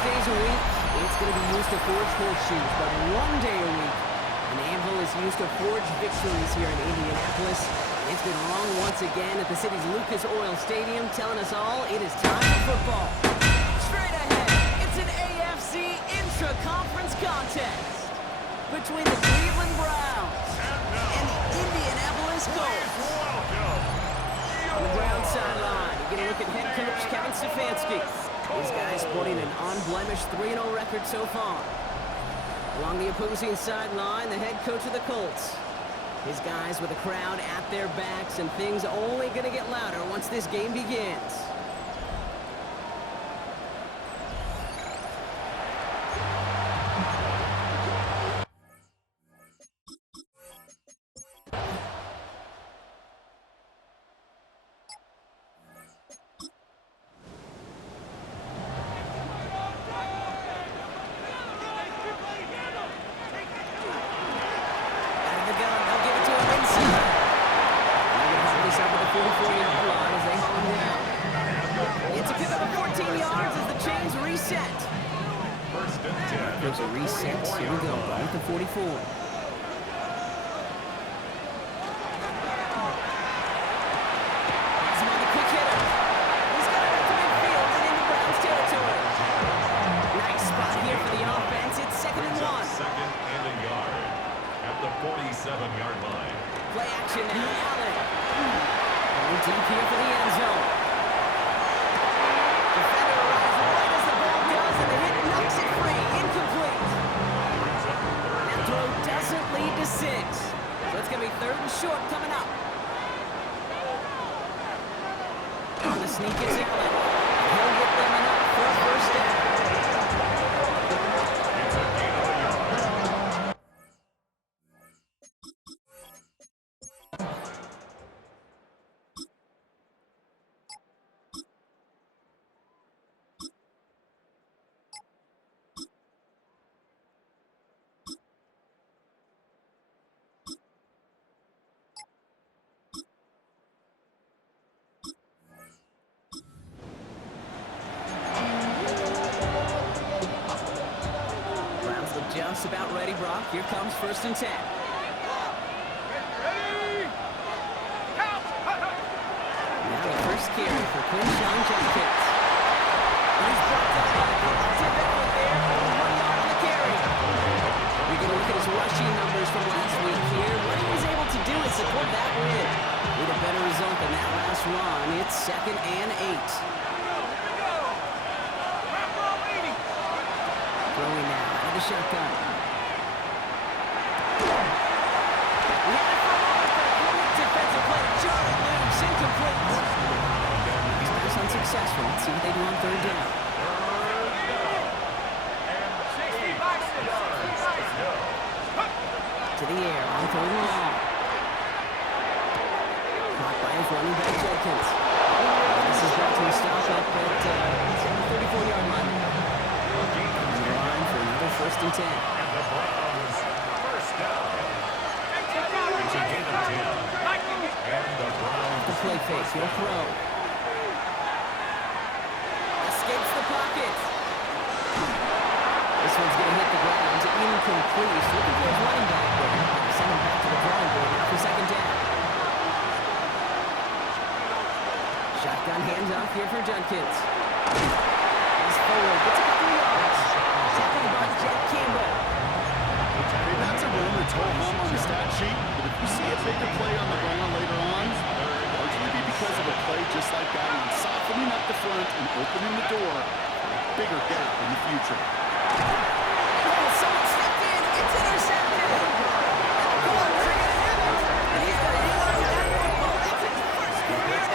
Days a week, it's going to be used to forge horseshoes, but one day a week, an anvil is used to forge victories here in Indianapolis. And it's been wrong once again at the city's Lucas Oil Stadium, telling us all it is time for football. Straight ahead, it's an AFC intra-conference contest between the Cleveland Browns and the Indianapolis Colts. On the Browns sideline, you get a look at head coach Kevin Stefanski. These guys sporting an unblemished 3-0 record so far. Along the opposing sideline, the head coach of the Colts. His guys with a crowd at their backs, and things only going to get louder once this game begins. There's a reset. Here we go. Ball at the 44. Has him on the quick hitter. He's got it up to midfield and into Browns territory. Nice spot here for the offense. It's 2nd and 1. Second and a yard at the 47-yard line. Play action now. Allen. Going deep here for the end zone. Defender arrives right as the ball does, and the hit knocks it free. Incomplete. That throw doesn't lead to 6. So it's going to be 3rd and short coming up. On the sneak is Allen. He'll get them enough for a first down. It's a gain of a yard. Just about ready, Brock. Here comes 1st and 10. Now the first carry for Quinshawn Jenkins. He's brought down by a collective effort there. 1 yard on the carry. We get a look at his rushing numbers from last week here. What he was able to do is support that win with a better result than that last run. It's 2nd and 8. Throwing now out of the shotgun. We had it for a moment, but a great defensive play. Jarrett loose, incomplete. Nice pass unsuccessful. Let's see what they do on 3rd down. To the air on 3rd and long. Caught by his running back Jenkins. This is brought to a stop up at the 34-yard line. For another 1st and 10. And the Browns first down. It's a gain of 10. And the Browns. The play fake. He'll throw. Escapes the pocket. This one's going to hit the ground. Incomplete. He's looking for his running back there. Send him back to the drawing board now for 2nd down. Shotgun hands off here for Jenkins. He's forward. Gets a couple yards. Tackled by Jack Campbell. That's a run that's all home on the stat sheet, but if you see a bigger play on the run later on, largely be because of a play just like that one, softening up the front and opening the door for a bigger gap in the future. Someone stepped in. It's intercepted. And the corners are going to have it. And he's going to hang on to that football. That's his first career.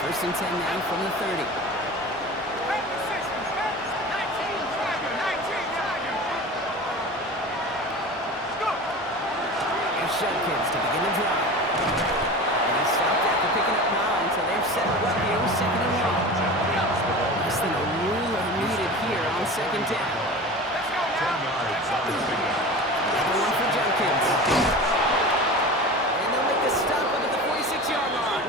1st and 10 now from the 30. Here's Judkins to begin the drive. And he stopped after picking up 9, so they're set up here with 2nd and 1. down. 10 yards on the finger. Another one for Jenkins. And they'll make the stop up at the 46-yard line.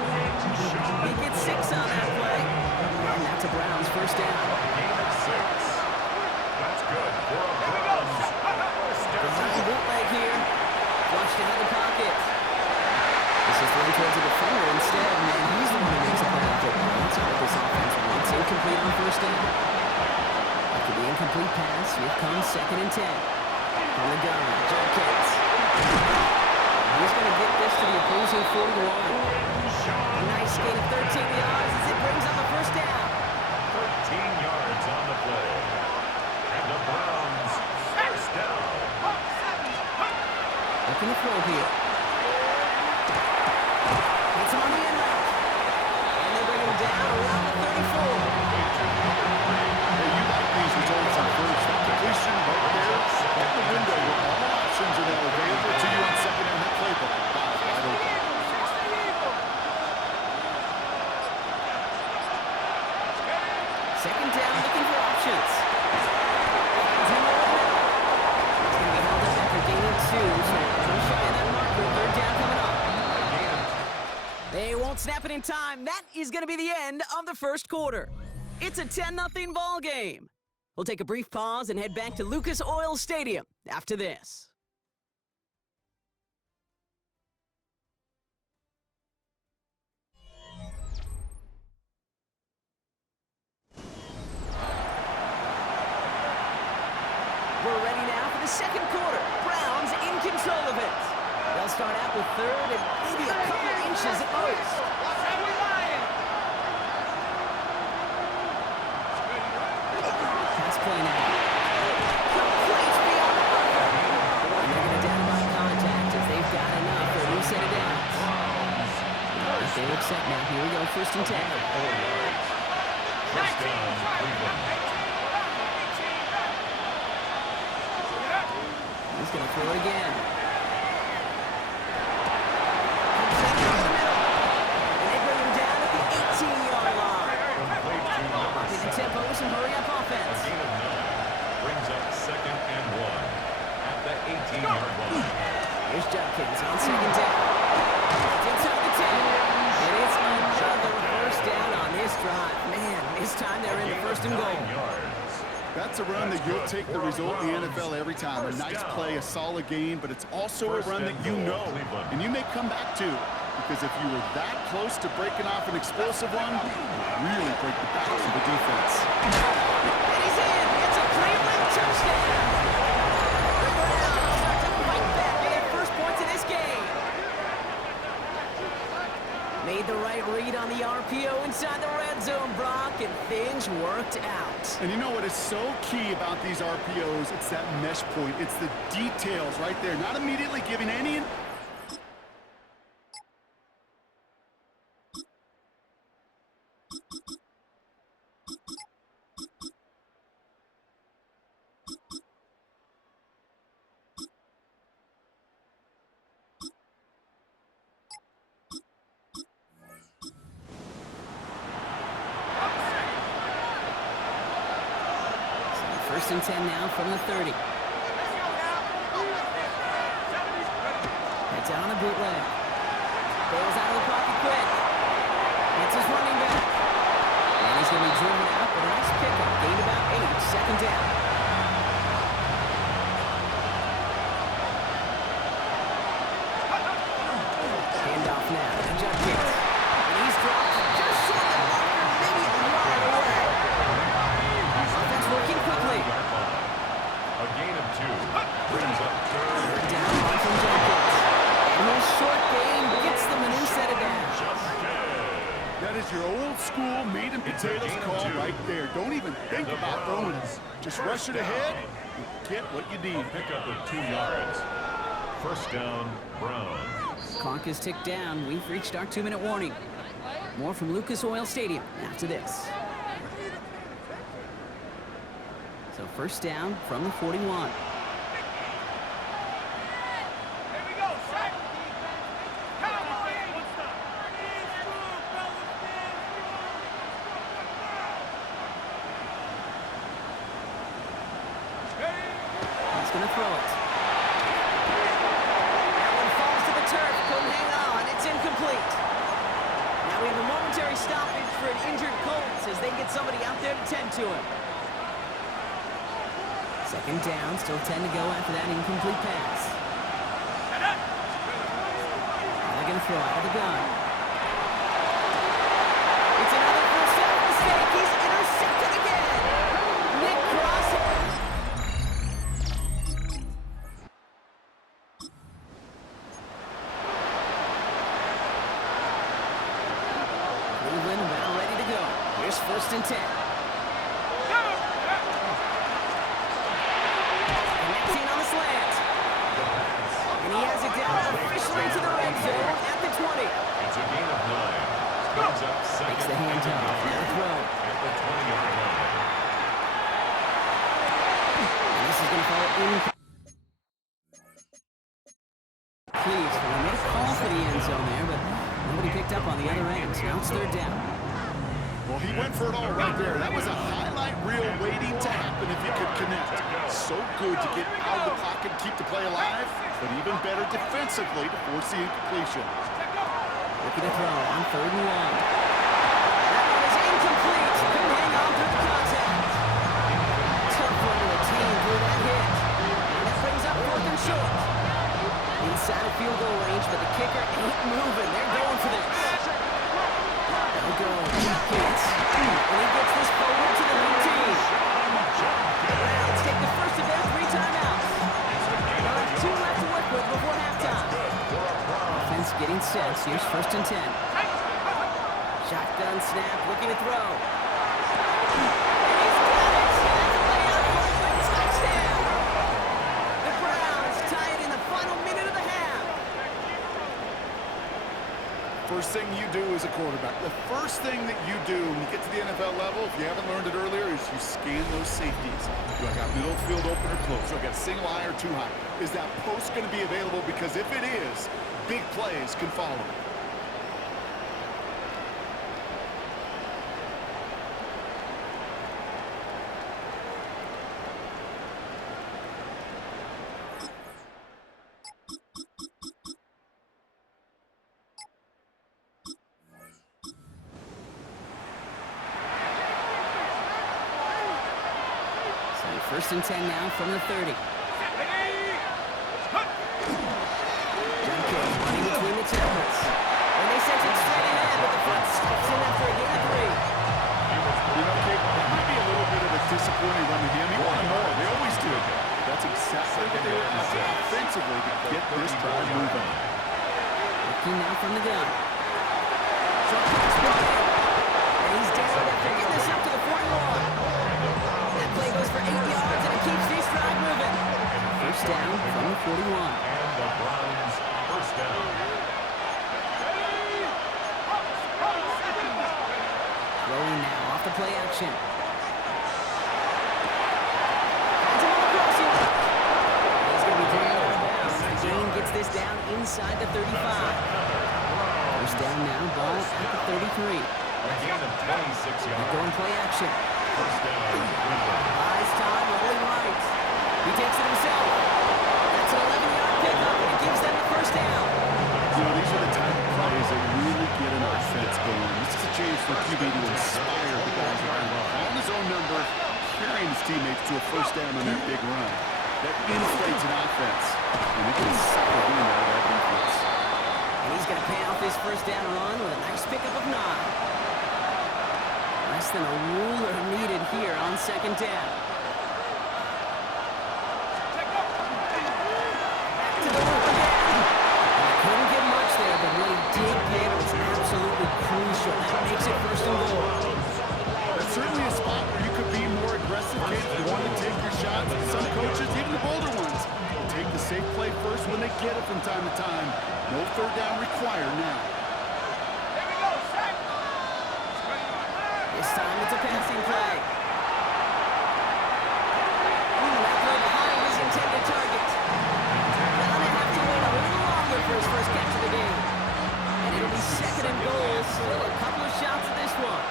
He gets 6 on that play. And that's a Browns first down. Gain of 6. That's good for a Browns first down. Bootleg here. Flushed out of the pocket. This is thrown towards a defender instead, and he's the one who makes a play on football. That's what this offense wants. Incomplete on first down. After the incomplete pass, here comes 2nd and 10. From the gun, Jenkins. He's going to get this to the opposing 41. A nice gain of 13 yards as it brings up a first down. 13 yards on the play. And the Browns first down. Looking to throw here. It's on the end route. And they bring him down around the 34. Hey, you like these results on first. That completion right there, at the window where all options are now available to you on second and that playbook. Wide open. Second down, looking for options. He's going to be held up after gaining 2, so push shy of that marker. 3rd down coming up. They won't snap it in time. That is going to be the end of the first quarter. It's a 10-0 ball game. We'll take a brief pause and head back to Lucas Oil Stadium after this. We're ready now for the second quarter. Browns in control of it. They'll start out with 3rd and maybe a couple of inches at most. Pass play now. Complete beyond the marker. And they're going to down by contact as they've got enough for a new set of downs. They look set now. Here we go, 1st and 10. 4 yards. First down, Cleveland. He's going to throw it again. And they bring him down at the 18-yard line. Get the tempo with some hurry-up offense. A gain of 9 brings up 2nd and 1 at the 18-yard line. Here's Jenkins on 2nd down. It's inside the 10. And it's another first down on this drive. Man, this time they're in the 1st and goal. 9 yards. That's a run that you'll take the result in the NFL every time. A nice play, a solid game, but it's also a run that you know and you may come back to. Because if you were that close to breaking off an explosive one, you really break the backs of the defense. And he's in. It's a Cleveland touchdown. The Browns start to fight back for their first points in this game. Made the right read on the RPO inside the red zone, Brock, and things worked out. And you know what is so key about these RPOs? It's that mesh point. It's the details right there. Not immediately giving any... First and 10 now from the 30. Heads out on a bootleg. Bails out of the pocket quick. It's his running back. And he's going to be driven out, but a nice pickup. Gained about 8. 2nd down. Handoff now to Jenkins. And he's dropped just short of the marker, maybe a yard away. Offense working quickly. A gain of 2 brings up 3rd down on from Jenkins. And his short game gets them a new set of downs. That is your old school meat and potatoes call right there. Don't even think about throwing it. Just rush it ahead and get what you need. pickup of 2 yards. First down, Browns. Clock is ticked down. We've reached our 2-minute warning. More from Lucas Oil Stadium after this. So first down from the 41. He's going to throw it. That one falls to the turf. Couldn't hang on. It's incomplete. Now we have a momentary stoppage for an injured Colts as they get somebody out there to tend to him. Second down, still 10 to go after that incomplete pass. They're going to throw out of the gun. It's another first down mistake. He's intercepted again. Nick Cross. Cleveland about ready to go. Here's 1st and 10. Connecting on the slant. And he has it down officially to the red zone at the 20. It's a gain of 9. Brings up second. Makes the hands up. Now throw. At the 20-yard line. And this is going to fall incomplete. Please, we made a call for the end zone there, but nobody picked up on the other end. So now it's 3rd down. Well, he went for it all right there. That was a highlight reel waiting to happen if he could connect. So good to get out of the pocket and keep the play alive, but even better defensively to force the incompletion. Looking to throw on 3rd and 1. That one is incomplete. Couldn't hang on through the contact. Tough one to attain through that hit. And that brings up 4th and short. Inside of field goal range, but the kicker ain't moving. They're going for this. They'll go. Deep hits. And he gets this forward to the new team. Browns take the first of their 3 timeouts. They'll have 2 left to work with before halftime. Offense getting set. Here's 1st and 10. Shotgun snap, looking to throw. And he's got it. That's a layout for a quick touchdown. The Browns tie it in the final minute of the half. First thing you do as a quarterback, the first thing that you do when you get to the NFL level, if you haven't learned it earlier, is you scan those safeties. Do I got middle field open or close? Do I got single high or 2 high? Is that post going to be available? Because if it is, big plays can follow. So 1st and 10 now from the 30. Running between the tackles. And they sent it straight ahead, but the front steps in after a gain of 3. You know, Kate, that might be a little bit of a disappointing run to him. He wanted more. They always do. That's exactly what they were after offensively to get this drive moving. Looking now from the gun. Short pass brought in. And he's down after getting this up to the 41. That play goes for 8 yards, and it keeps this drive moving. 1st down from the 41. And the Browns, 1st down. Throwing now off the play action. Finds him on the crossing. He's going to be dragged out of bounds. Green gets this down inside the 35. 1st down now, ball at the 33. A gain of 26 yards. Going play action. 1st down. Cleveland. Buys time, rolling right. He takes it himself. That's an 11-yard pickup, and it gives them the 1st down. You know, these are the type of plays that really get an offense going. This is a chance for QB to inspire the guys around him. On his own number, carrying his teammates to a 1st down on that big run. That inflates an offense, and it can suck the wind out of that defense. And he's going to pay off his 1st down run with a nice pickup of 9. Less than a ruler needed here on 2nd down. Back to the work again. And couldn't get much there, but what he did get was absolutely crucial. That makes it 1st and goal. That's certainly a spot where you could be more aggressive, kid. You want to take your shots. Some coaches, even the bolder ones, will take the safe play first when they get it from time to time. No 3rd down required now. This time it's a passing play. That throw behind his intended target. Gonna have to wait a little longer for his 1st catch of the game. And it'll be 2nd and goal. Still a couple of shots at this one.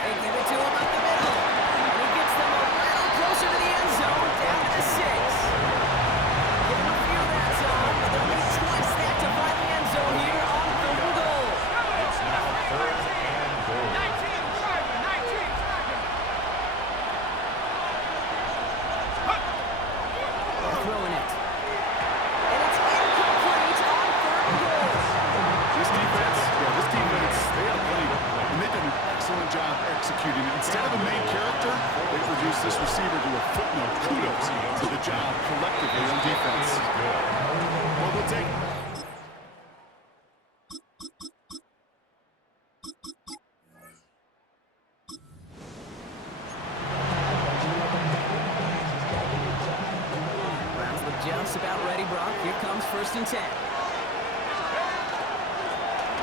They give it to him up the middle. And he gets them a this receiver to a footnote. Kudos to the job collectively on defense. Well, we'll take it. Just about ready, Brock. Here comes 1st and 10.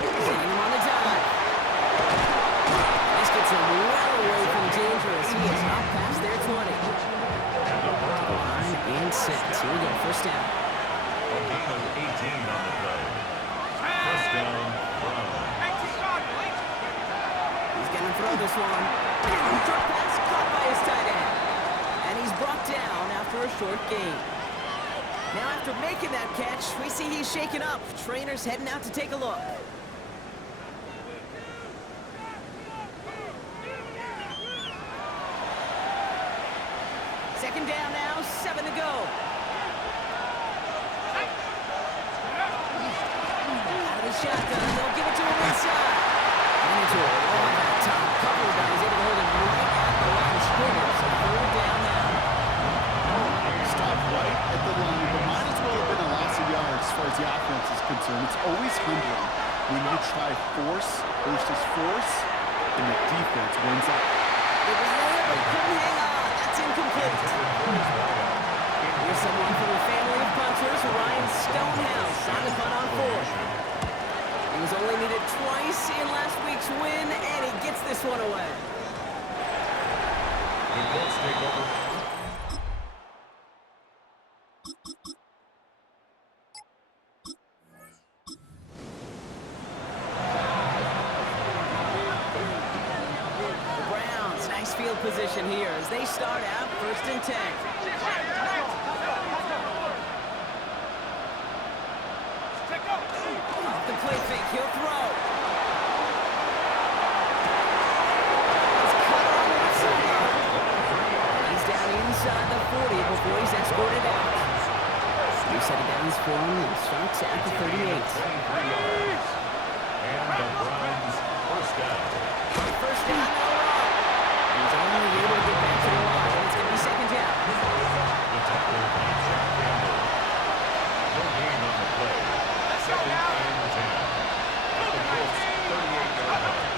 Sending him on the dive. This gets him well away from dangerous. He is up past their 20. Line and set. Here we go, 1st down. A gain of 18 on the play. 1st down, Brown. He's going to throw this one. Short pass caught by his tight end. And he's brought down after a short gain. Now after making that catch, we see he's shaken up. Trainer's heading out to take a look. Second down now, 7 to go. Out of the shotgun, they'll give it to him inside. Into a long top cover, but he's able to hold him right at the line of scrimmage. So 4th down now. Stop right at the line, but might as well have been a loss of yards as far as the offense is concerned. It's always humbling when you try force versus force, and the defense wins out. It was there, but he couldn't hang on. That's incomplete. Here's someone from a family of punters, Ryan Stonehouse, on the punt on 4th. He was only needed twice in last week's win, and he gets this one away. The Colts take over. Field position here as they start out 1st and 10. Off the play fake, he'll throw. It's cut on the left side. He's down inside the 40 before he's escorted out. New set of downs for him and starts at the 38. And the Browns 1st down. 1st down, no run. He's only able to get back to the line. It's going to be 2nd down. The tackle by Jack Campbell. No gain on the play. 2nd and 10. At the Colts 38-yard line.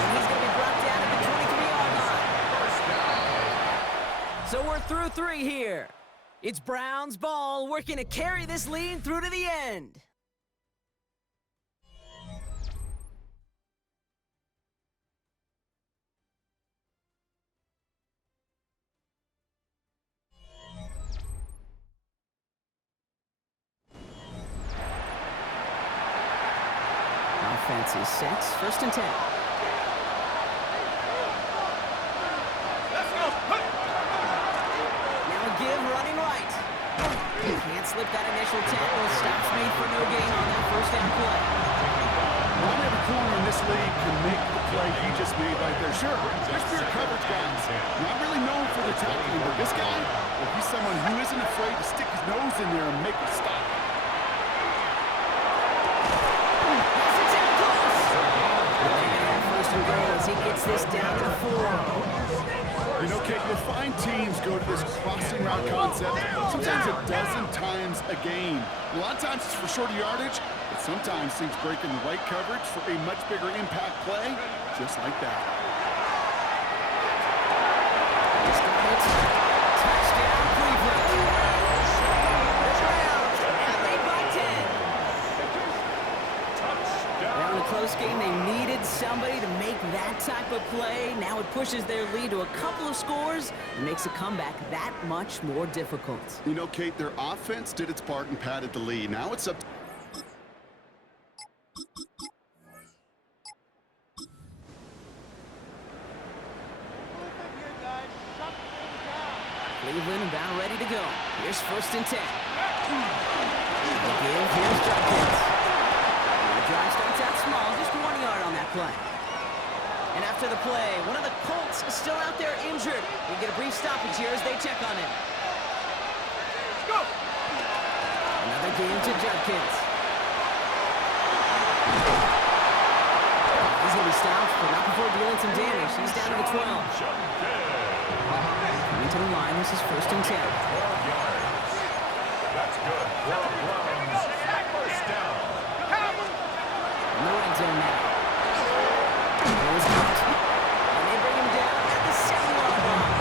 And he's going to be brought down at the 23-yard line. 1st down. So we're through 3 here. It's Browns ball working to carry this lead through to the end. Offense is set. 1st and 10. Let's go. Now a give running right. He can't slip that initial tackle. Stops made for no gain on that 1st down play. Not every corner in this league can make the play he just made right there. Sure, there's pure coverage guys. Not really known for the tackling, but this guy, well, he's someone who isn't afraid to stick his nose in there and make a stop. He gets this down to 4. You know, Kate, you'll find teams go to this crossing route concept sometimes a dozen times a game. A lot of times it's for shorter yardage, but sometimes things break in the right coverage for a much bigger impact play, just like that. He's got it. Touchdown, Cleveland. The Browns are lead by 10. Now in a close game, they needed somebody to make that type of play. Now it pushes their lead to a couple of scores and makes a comeback that much more difficult. You know, Kate, their offense did its part and padded the lead. Now it's up to Cleveland about ready to go. Here's 1st and 10. Again, here's Judkins. The drive starts out small, just 1 yard on that play. And after the play, one of the Colts is still out there injured. We get a brief stoppage here as they check on him. Go. Another game to Judkins. He's be stopped, but not before dealing some damage. He's down to the 12. Coming to the line, this is 1st and 10. 12 yards. That's good. 12 Browns. First down. In the red zone now. Ball is out. And they bring him down at the 7-yard line.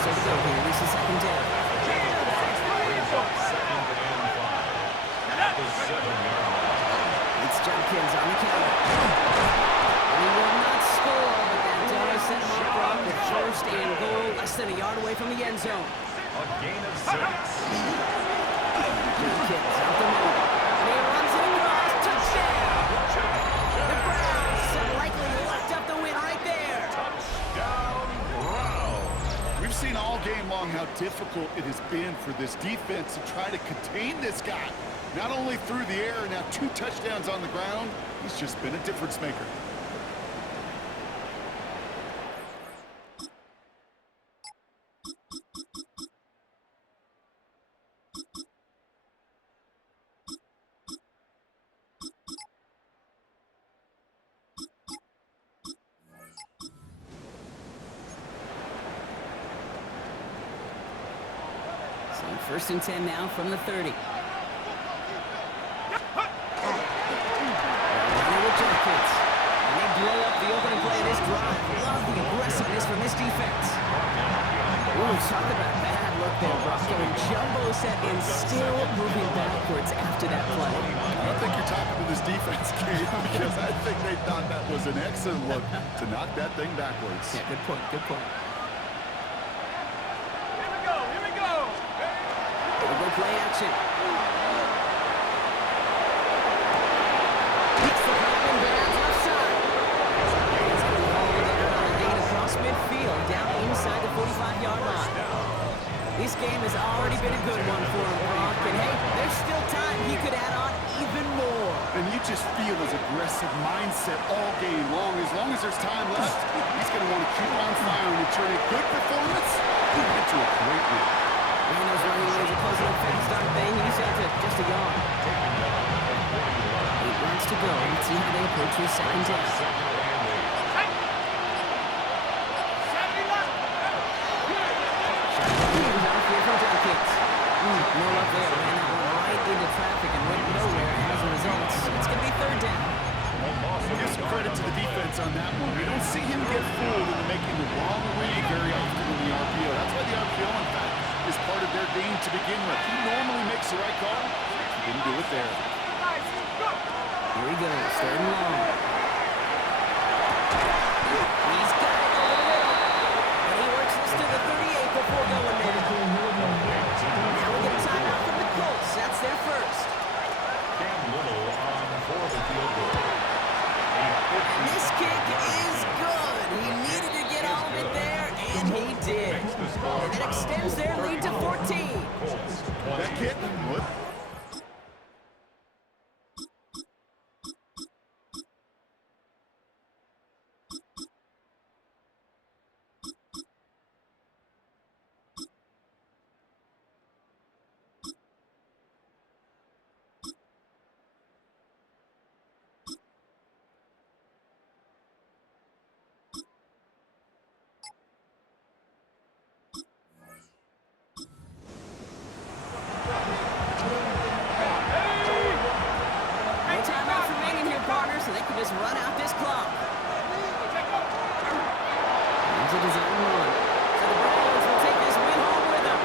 So to go here. This is 2nd down. At the 7-yard line. It's Jenkins on the counter. And he will not score, but that does set him up wrong with 1st and goal, less than a yard away from the end zone. A gain of 6. Jenkins out the middle. And he runs it across. Touchdown! The Browns have likely locked up the win right there. Touchdown, Browns. We've seen all game long how difficult it has been for this defense to try to contain this guy. Not only through the air, now 2 touchdowns on the ground. He's just been a difference maker. So 1st and 10 now from the 30. Jenkins. And they blow up the opening play of this drive. Love the aggressiveness from this defense. Ooh, talk about a bad look there, Brock. Going jumbo set and still moving backwards after that play. I don't think you're talking to this defense, Gabe, because I think they thought that was an excellent look to knock that thing backwards. Yeah, good point, good point. Here we go, here we go. We'll go play action. Midfield down inside the 45-yard line. This game has already been a good one for him, Brock. And hey, there's still time. He could add on even more. And you just feel his aggressive mindset all game long. As long as there's time left, he's going to want to keep on firing and turn a good performance into a great win. Man, those running lanes are closing up fast, aren't they? He's out to just a yard. 8 yards to go. Let's see how they approach this 2nd down. No luck there. Ran that one right into traffic and went nowhere as a result. It's going to be 3rd down. Give some credit to the defense on that one. We don't see him get fooled into making the wrong read very often in the RPO. That's why the RPO, in fact, is part of their game to begin with. He normally makes the right call. He didn't do it there. Here he goes. 3rd and long. He's got it all the way. And he works this to the 38 before going there. Now we get a timeout from the Colts. That's their first. Cam Little on for the field goal. And this kick is good. He needed to get all of it there, and he did. And that extends their lead to 14. That kick, what? Just run out this clock. Into his own run. So the Browns will take this win home with them.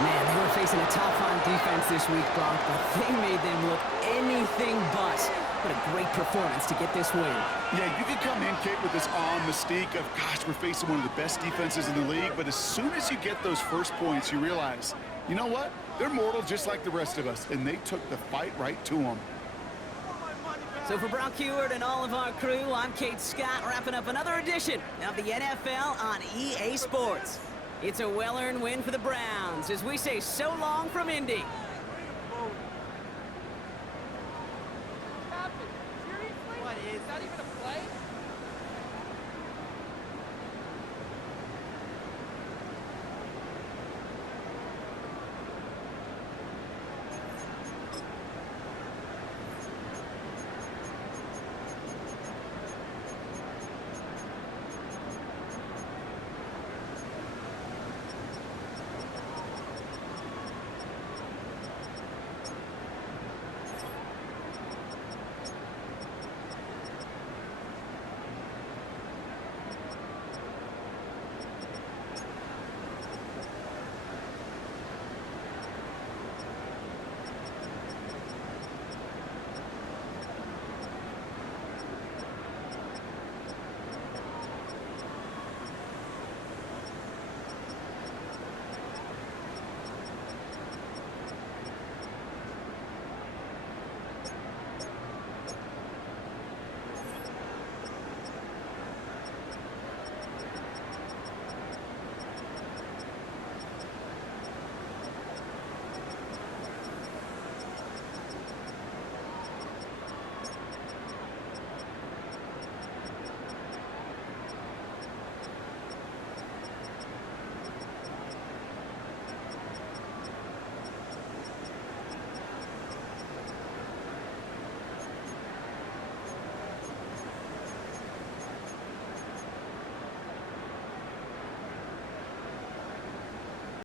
Man, they were facing a top-line defense this week, Brock, but they made them look anything but. What a great performance to get this win. Yeah, you could come in, Kate, with this mystique of, gosh, we're facing one of the best defenses in the league, but as soon as you get those first points, you realize, you know what? They're mortal just like the rest of us, and they took the fight right to them. So for Brock Heward and all of our crew, I'm Kate Scott, wrapping up another edition of the NFL on EA Sports. It's a well-earned win for the Browns as we say so long from Indy.